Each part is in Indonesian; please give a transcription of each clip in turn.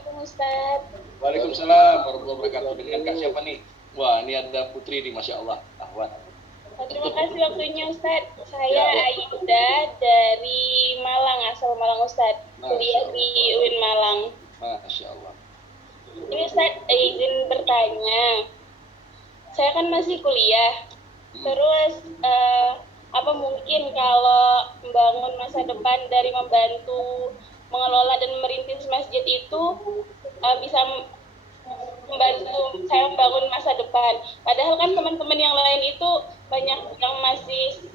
Assalamualaikum Ustadz. Waalaikumsalam warahmatullahi wabarakatuh. Dengan Kak siapa nih? Wah, ini ada Putri nih, Masya Allah. Ahwat. Terima kasih waktunya Ustadz. Saya Aida dari Malang, asal Malang Ustadz. Kuliah di UIN Malang. Masya Allah. Ini Ustadz izin bertanya. Saya kan masih kuliah. Terus apa mungkin kalau membangun masa depan dari membantu mengelola dan merintis masjid itu bisa membantu saya membangun masa depan. Padahal kan teman-teman yang lain itu banyak yang masih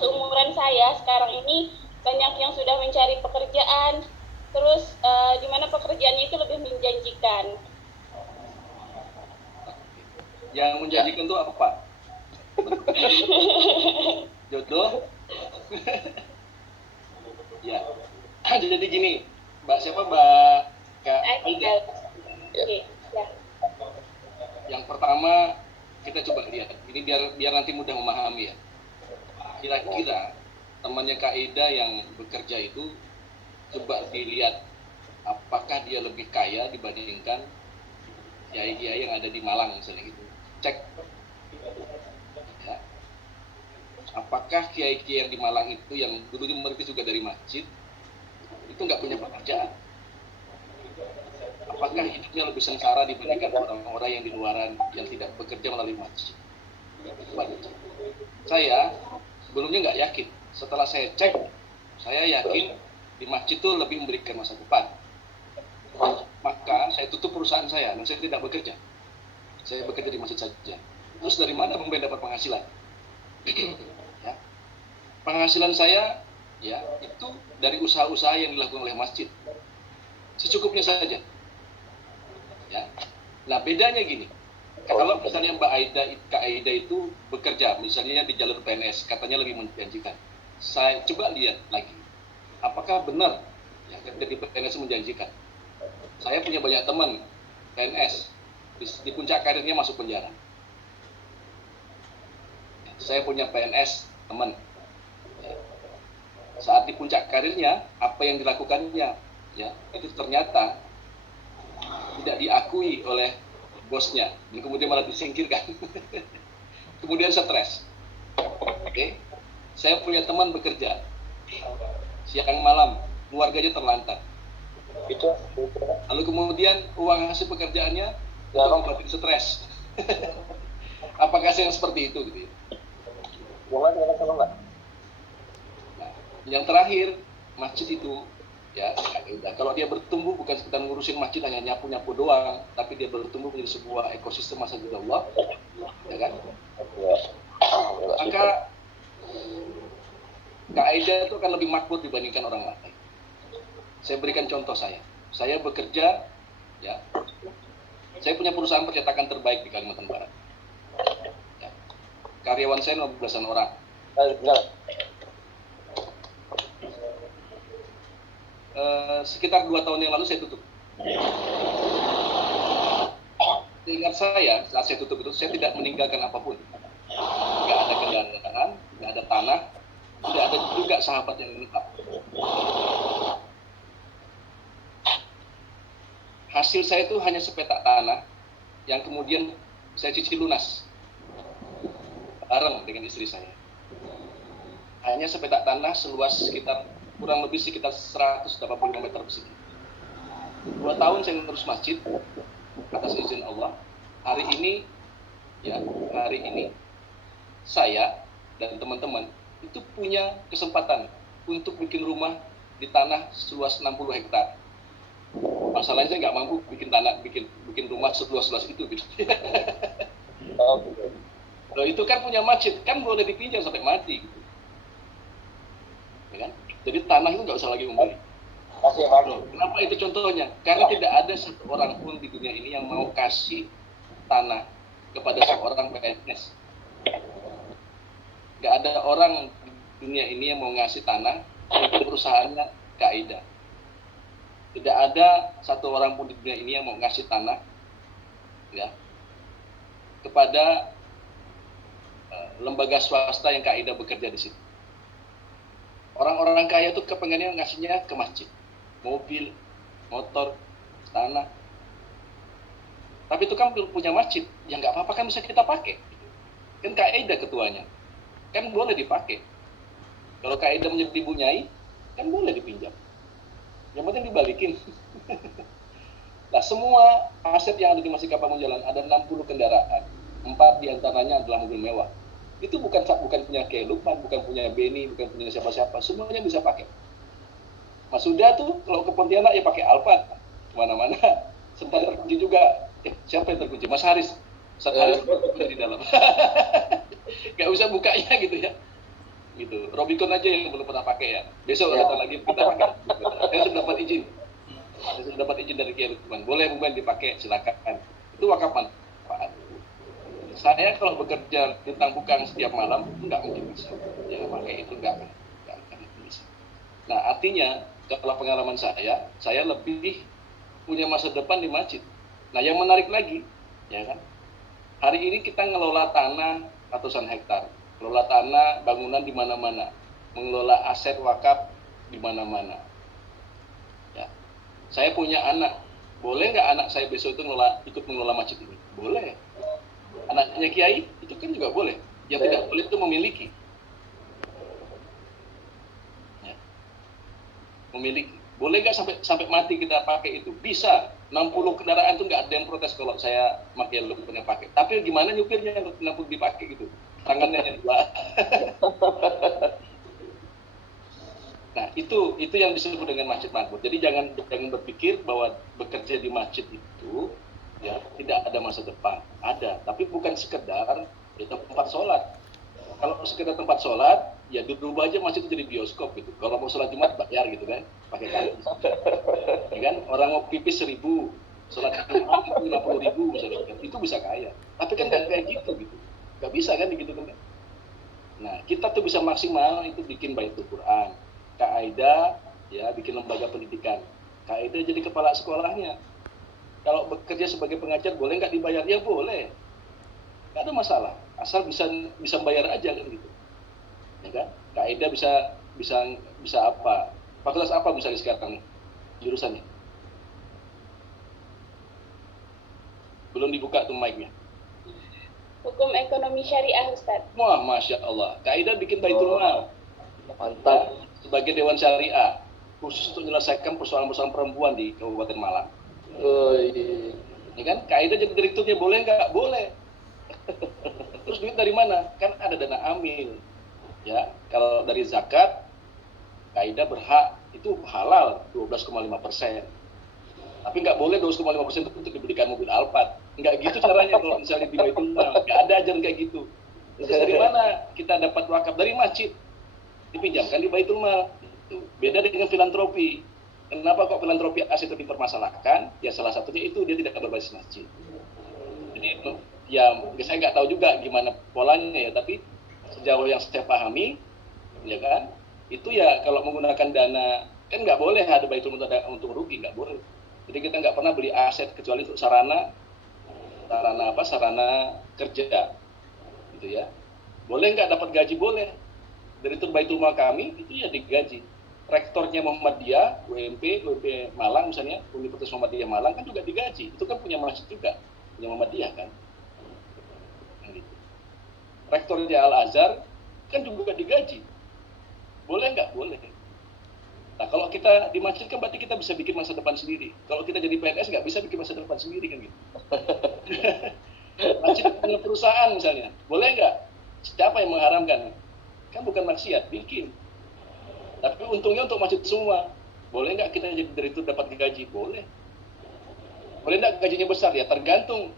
seumuran saya sekarang ini, banyak yang sudah mencari pekerjaan, terus di mana pekerjaannya itu lebih menjanjikan. Yang menjanjikan itu apa? Jodoh? Ya. Jadi gini, Mbak siapa? Mbak Kak Aida. Oke, ya. Yang pertama kita coba lihat. Ini biar nanti mudah memahami ya. Kira-kira temannya Kak Aida yang bekerja itu coba dilihat apakah dia lebih kaya dibandingkan kiai-kiai yang ada di Malang misalnya gitu. Cek. Ya. Apakah kiai-kiai yang di Malang itu yang dulunya merintis juga dari masjid itu nggak punya pekerjaan? Apakah hidupnya lebih sengsara dibandingkan orang-orang yang di luaran yang tidak bekerja melalui masjid? Saya sebelumnya nggak yakin. Setelah saya cek, saya yakin di masjid itu lebih memberikan masa depan. Maka saya tutup perusahaan saya dan saya tidak bekerja. Saya bekerja di masjid saja. Terus dari mana pemain dapat penghasilan? Ya. Penghasilan saya ya itu dari usaha-usaha yang dilakukan oleh masjid. Secukupnya saja. Ya. Nah bedanya gini. Kalau misalnya Kak Aida itu bekerja, misalnya di jalur PNS, katanya lebih menjanjikan. Saya coba lihat lagi, apakah benar ya kerja di PNS menjanjikan? Saya punya banyak teman PNS, di puncak karirnya masuk penjara. Saya punya PNS teman. Saat di puncak karirnya, apa yang dilakukannya, ya itu ternyata tidak diakui oleh bosnya, dan kemudian malah disingkirkan. Kemudian stres. Oke. Saya punya teman bekerja siang malam, keluarganya terlantar. Lalu kemudian uang hasil pekerjaannya untuk mengobati stres. Apakah saya yang seperti itu gitu ya? Nah, yang terakhir, masjid itu ya kalau dia bertumbuh bukan sekedar ngurusin masjid hanya nyapu-nyapu doang, tapi dia bertumbuh menjadi sebuah ekosistem masjid Allah, ya kan? Maka Kak Aida itu akan lebih makmur dibandingkan orang lain. Saya berikan contoh saya bekerja, ya, saya punya perusahaan percetakan terbaik di Kalimantan Barat. Ya. Karyawan saya 15-an orang. Sekitar 2 tahun yang lalu saya tutup. Ingat saya, saat saya tutup itu, saya tidak meninggalkan apapun. Nggak ada kendaraan, nggak ada tanah, tidak ada juga sahabat yang menetap. Hasil saya itu hanya sepetak tanah yang kemudian saya cicil lunas bareng dengan istri saya. Hanya sepetak tanah seluas kurang lebih sekitar 185 meter persegi. 2 tahun saya mengurus masjid atas izin Allah. Hari ini saya dan teman-teman itu punya kesempatan untuk bikin rumah di tanah seluas 60 hektar. Masalahnya saya nggak mampu bikin rumah seluas itu gitu. Loh, itu kan punya masjid, kan boleh dipinjam sampai mati gitu. Ya kan? Jadi tanah itu nggak usah lagi membeli. Loh, kenapa itu contohnya? Karena tidak ada satu orang pun di dunia ini yang mau kasih tanah kepada seorang PNS. Nggak ada orang di dunia ini yang mau ngasih tanah untuk perusahaannya Kak Aida. Tidak ada satu orang pun di dunia ini yang mau ngasih tanah, ya, kepada lembaga swasta yang Kak Aida bekerja di situ. Orang-orang kaya itu kepengennya ngasihnya ke masjid, mobil, motor, tanah. Tapi itu kan punya masjid, ya nggak apa-apa kan bisa kita pakai. Kan kaidah ketuanya, kan boleh dipakai. Kalau kaidah menjadi dibunyai, kan boleh dipinjam. Yang penting dibalikin. Nah, semua aset yang ada di Masjid Kapal Jalan ada 60 kendaraan. 4 diantaranya adalah mobil mewah. Itu bukan punya Lukman, bukan punya Beni, bukan punya siapa-siapa. Semuanya bisa pakai. Mas Suda tuh kalau ke Pontianak ya pakai Alphard. Kemana-mana. Sempat terkunci juga. Siapa yang terkunci? Mas Haris. Mas Haris di dalam. Gak usah bukanya gitu ya. Gitu. Robicon aja yang belum pernah pakai ya. Besok datang lagi kita pakai. Saya sudah dapat izin. Saya sudah dapat izin dari Kiai Lukman. Boleh bukan dipakai, silakan. Itu wakaf manfaat. Saya kalau bekerja tentang bukan setiap malam nggak mungkin bisa. Ya pakai itu nggak akan bisa. Nah artinya kalau pengalaman saya lebih punya masa depan di masjid. Nah yang menarik lagi, ya kan? Hari ini kita ngelola tanah ratusan hektar, ngelola tanah bangunan di mana-mana, mengelola aset wakaf di mana-mana. Ya. Saya punya anak, boleh nggak anak saya besok itu ikut mengelola masjid ini? Boleh. Anaknya kiai itu kan juga boleh. Yang tidak boleh itu memiliki. Ya. Memiliki. Boleh nggak sampai mati kita pakai itu? Bisa. 60 kendaraan itu nggak ada yang protes kalau saya pakai punya pakai. Tapi gimana nyupirnya yang 60 dipakai gitu? Tangannya yang dua. Nah itu yang disebut dengan masjid makmur. Jadi jangan berpikir bahwa bekerja di masjid itu ya tidak ada masa depan. Ada, tapi bukan sekedar ya, tempat sholat. Kalau sekedar tempat sholat, ya duduk aja masjid itu jadi bioskop gitu. Kalau mau sholat Jumat bayar gitu kan, pakai kartu. Ya kan, orang mau pipis 1.000, sholat Jumat 50.000 misalnya, itu bisa kaya. Tapi kan nggak kayak gitu. Nggak bisa kan gitu kan. Nah kita tuh bisa maksimal itu bikin Baitul Quran, Kaidah ya bikin lembaga pendidikan, Kaidah jadi kepala sekolahnya. Kalau bekerja sebagai pengajar boleh nggak dibayar? Ya boleh, nggak ada masalah, asal bisa bayar aja kan gitu, ya kan? Kaidah bisa apa? Fakultas apa misalnya sekarang jurusannya? Belum dibuka tuh mic-nya. Hukum ekonomi syariah, Ustaz. Wah, masya Allah. Kaidah bikin Baitul Mal. Mantap. Sebagai Dewan Syariah, khusus untuk menyelesaikan persoalan-persoalan perempuan di Kabupaten Malang. Oh iya. Ini kan Kaidah jadi direkturnya boleh nggak? Boleh. Terus duit dari mana? Kan ada dana amil. Ya, kalau dari zakat, Kaidah berhak itu halal 12,5%. Tapi nggak boleh 12,5% itu untuk dibelikan mobil Alphard. Nggak gitu caranya kalau misalnya di Baitul Mal. Nggak ada ajaran kayak gitu. Terus dari mana kita dapat wakaf? Dari masjid. Dipinjamkan di Baitul Mal. Itu beda dengan filantropi. Kenapa kok filantropi aset itu dipermasalahkan? Ya salah satunya itu dia tidak berbasis masjid. Jadi ya saya nggak tahu juga gimana polanya ya, tapi sejauh yang saya pahami, ya kan, itu ya kalau menggunakan dana kan nggak boleh ada Baitul Mal untuk rugi, nggak boleh. Jadi kita nggak pernah beli aset kecuali untuk sarana kerja, gitu ya. Boleh nggak dapat gaji? Boleh. Dari itu Baitul Mal kami itu ya digaji. Rektornya Muhammadiyah, UMP Malang misalnya, Universitas Muhammadiyah Malang kan juga digaji. Itu kan punya masjid juga, punya Muhammadiyah kan. Gitu. Rektornya Al Azhar kan juga digaji. Boleh nggak? Boleh. Nah kalau kita di masjid kan berarti kita bisa bikin masa depan sendiri. Kalau kita jadi PNS nggak bisa bikin masa depan sendiri kan gitu. Masjid punya perusahaan misalnya, boleh nggak? Siapa yang mengharamkan? Kan bukan maksiat, bikin. Tapi untungnya untuk masjid semua. Boleh nggak kita jadi direktur dapat gaji? Boleh. Boleh nggak gajinya besar? Ya tergantung.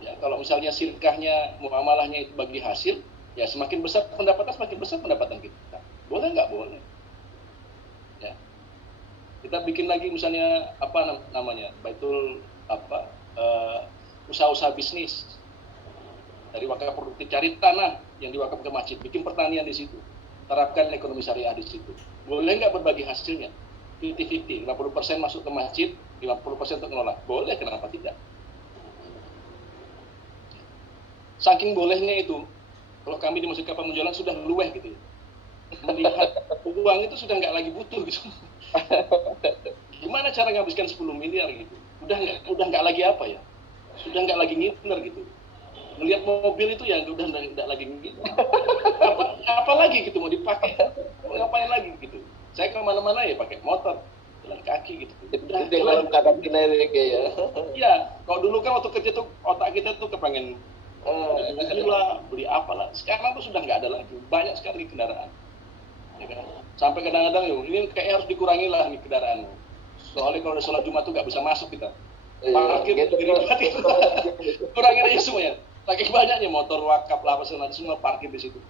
Ya kalau misalnya sirkahnya, muamalahnya itu bagi hasil, ya semakin besar pendapatan, semakin besar pendapatan kita. Boleh nggak? Boleh. Ya. Kita bikin lagi misalnya apa namanya? Baitul usaha-usaha bisnis. Dari wakaf produktif, cari tanah yang diwakaf ke masjid, bikin pertanian di situ. Terapkan ekonomi syariah di situ. Boleh nggak berbagi hasilnya? 50-50, 50% masuk ke masjid, 50% untuk ngelola. Boleh, kenapa tidak? Saking bolehnya itu, kalau kami di Masjid Kapal Jalan sudah luweh gitu. Melihat uang itu sudah nggak lagi butuh gitu. Gimana cara ngabiskan 10 miliar gitu? Udah nggak lagi apa ya? Sudah nggak lagi ngiler gitu. Melihat mobil itu ya udah nggak lagi ngiler. Apa lagi gitu mau dipakai? Mau ngapain lagi gitu? Saya kemana-mana ya pakai motor, jalan kaki gitu. Udah dengan kadang kinerja ya. Iya, kalau dulu kan waktu kerja tuh otak kita tuh kepengen gila, beli apalah. Sekarang tuh sudah nggak ada lagi. Banyak sekali kendaraan. Ya kan? Sampai kadang-kadang ini kayak harus dikurangi lah nih kendaraan. Soalnya kalau udah sholat Jumat tuh nggak bisa masuk kita. Parkir ribet itu. Kurangin aja semuanya. Saking banyaknya motor wakaf lah apa semua parkir di situ.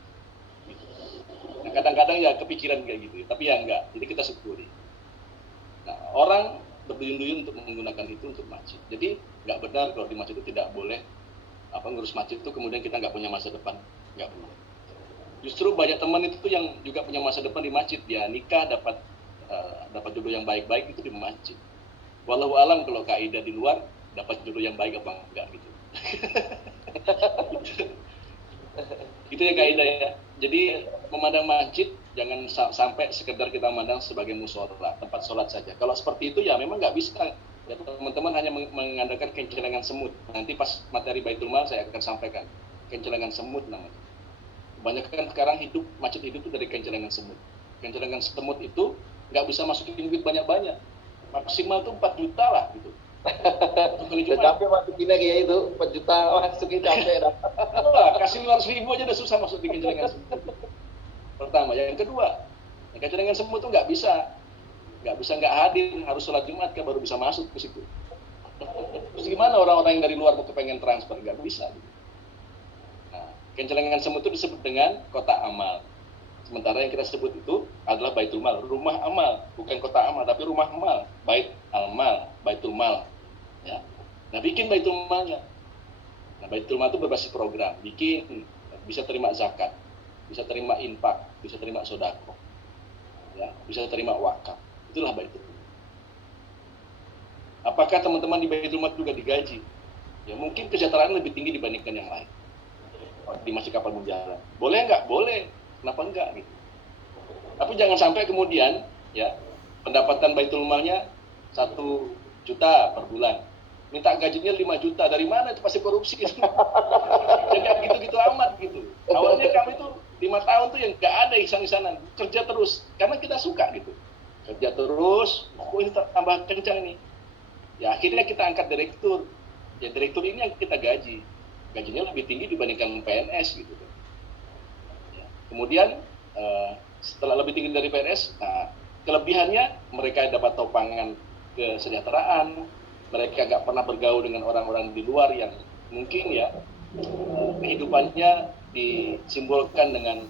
Nah, kadang-kadang ya kepikiran kayak gitu, tapi ya enggak. Jadi kita syukuri. Nah, orang berduyun-duyun untuk menggunakan itu untuk masjid. Jadi nggak benar kalau di masjid itu tidak boleh ngurus masjid itu kemudian kita nggak punya masa depan. Nggak boleh. Justru banyak teman itu yang juga punya masa depan di masjid. Dia nikah dapat jodoh yang baik-baik itu di masjid. Walau alam kalau kaidah di luar dapat jodoh yang baik apa enggak gitu. Itu ya kaidah ya. Jadi memandang masjid jangan sampai sekedar kita memandang sebagai musola, tempat sholat saja. Kalau seperti itu ya memang nggak bisa. Ya, teman-teman hanya mengandalkan kencelengan semut. Nanti pas materi Baitul Mal saya akan sampaikan. Kencelengan semut namanya. Kebanyakan sekarang masjid hidup itu dari kencelengan semut. Kencelengan semut itu nggak bisa masukin duit banyak-banyak. Maksimal tuh 4 juta lah gitu. Capek masukinnya kayak itu 4 juta masukin capek dah. Wah, kasih 500.000 aja udah susah masuk di kencelengan semut. Pertama, yang kedua, kencelengan semut tuh nggak nggak hadir, harus sholat Jumat kan baru bisa masuk ke situ. Terus gimana orang-orang yang dari luar mau kepengen transfer, nggak bisa. Nah, kencelengan semut itu disebut dengan kota amal. Sementara yang kita sebut itu adalah Baitul Mal, rumah amal, bukan kota amal, tapi rumah amal, Bait al-Mal, Baitul Mal. Ya. Nah, bikin Baitul Malnya. Nah, Baitul Mal itu berbasis program, bikin bisa terima zakat, bisa terima infak, bisa terima sodako, ya, bisa terima wakaf. Itulah Baitul Mal. Apakah teman-teman di Baitul Mal juga digaji? Ya, mungkin kesejahteraan lebih tinggi dibandingkan yang lain. Di masjid kapal jalan. Boleh nggak? Boleh. Kenapa enggak gitu? Tapi jangan sampai kemudian ya pendapatan Baitul Malnya 1 juta per bulan, minta gajinya 5 juta, dari mana? Itu pasti korupsi gitu. Jangan gitu-gitu amat gitu. Awalnya kami tuh 5 tahun tuh yang nggak ada ihsan-ihsanan, kerja terus karena kita suka gitu, kerja terus. Ini tambah kencang nih. Ya akhirnya kita angkat direktur. Ya direktur ini yang kita gajinya lebih tinggi dibandingkan PNS gitu. Kemudian setelah lebih tinggi dari PNS, nah, kelebihannya mereka dapat topangan kesejahteraan, mereka nggak pernah bergaul dengan orang-orang di luar yang mungkin ya kehidupannya disimbolkan dengan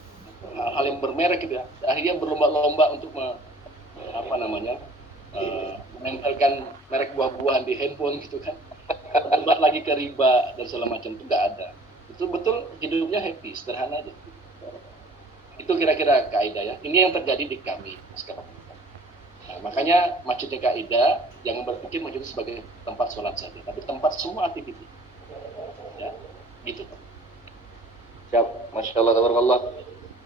hal-hal yang bermerek gitu ya. Akhirnya berlomba-lomba untuk menempelkan merek buah-buahan di handphone gitu kan. Berlomba lagi ke riba dan segala macam itu nggak ada. Itu betul hidupnya happy, sederhana aja. Itu kira-kira kaidah ya. Ini yang terjadi di kami sekarang. Nah, makanya masjidnya kaidah, jangan berpikir masjid itu sebagai tempat sholat saja, tapi tempat semua aktiviti. Ya, gitu. Siap, masya Allah, tabarakallah.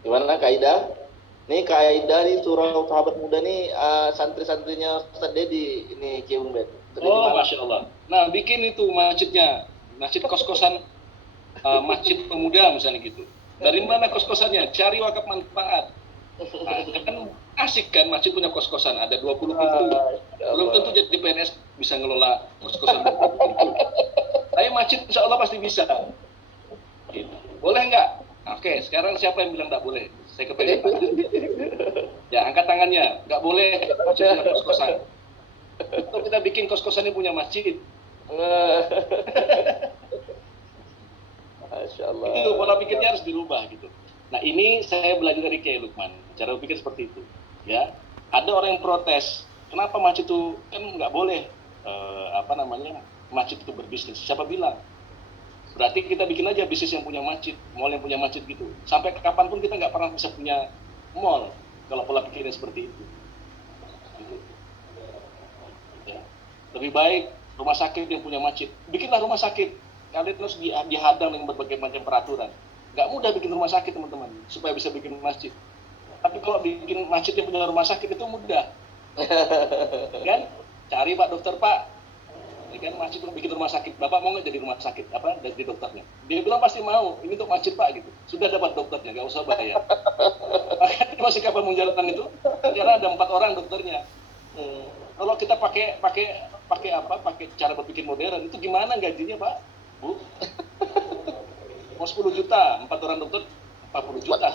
Gimana kaidah? Nih kaidah di surah sahabat muda nih santri-santrinya Ustaz Dedi ini Ki Ubed. Oh, masya Allah. Nah, bikin itu masjidnya, masjid kos-kosan, masjid pemuda misalnya gitu. Dari mana kos-kosannya? Cari wakaf manfaat. Nah, kan asik kan masjid punya kos-kosan, ada 20 pintu. Belum tentu jadi PNS bisa ngelola kos-kosan 20 pintu. Tapi masjid insya Allah pasti bisa. Gitu. Boleh nggak? Oke, sekarang siapa yang bilang nggak boleh? Saya kepengen. Ya, angkat tangannya. Nggak boleh masjid punya kos-kosan. Atau kita bikin kos-kosannya punya masjid. Masya Allah. Itu pola pikirnya harus dirubah gitu. Nah ini saya belajar dari Kiai Lukman, cara berpikir seperti itu. Ya, ada orang yang protes, kenapa masjid itu kan nggak boleh masjid itu berbisnis? Siapa bilang? Berarti kita bikin aja bisnis yang punya masjid, mall yang punya masjid gitu. Sampai kapanpun kita nggak pernah bisa punya mall kalau pola pikirnya seperti itu. Gitu. Ya. Lebih baik rumah sakit yang punya masjid, bikinlah rumah sakit. Kalian terus dihadang dengan berbagai macam peraturan. Nggak mudah bikin rumah sakit teman-teman, supaya bisa bikin masjid. Tapi kalau bikin masjid yang punya rumah sakit itu mudah, kan? cari Pak dokter Pak, ini kan masjid untuk bikin rumah sakit, Bapak mau nggak jadi rumah sakit apa jadi dokternya? Dia bilang pasti mau, ini untuk masjid Pak gitu. Sudah dapat dokternya, nggak usah bayar. Makanya masih kapan menjalankan itu? Karena ada 4 orang dokternya. Kalau kita pakai cara berpikir modern itu gimana gajinya Pak, Bu? Mau 10 juta, 4 orang dokter 40 juta.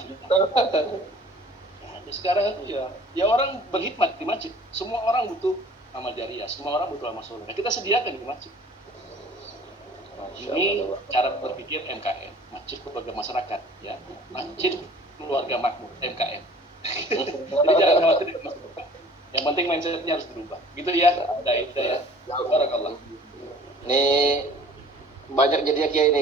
Nah, sekarang itu ya orang berkhidmat di masjid. Semua orang butuh amal jariah, semua orang butuh amal soleh. Nah, kita sediakan di masjid. Ini cara berpikir MKM, masjid keluarga masyarakat, ya, masjid keluarga makmur, MKM. Jadi jangan khawatir, yang penting mindsetnya harus berubah. Gitu ya, Ida ya. Barakallah. Ini banyak jadi kiai ini.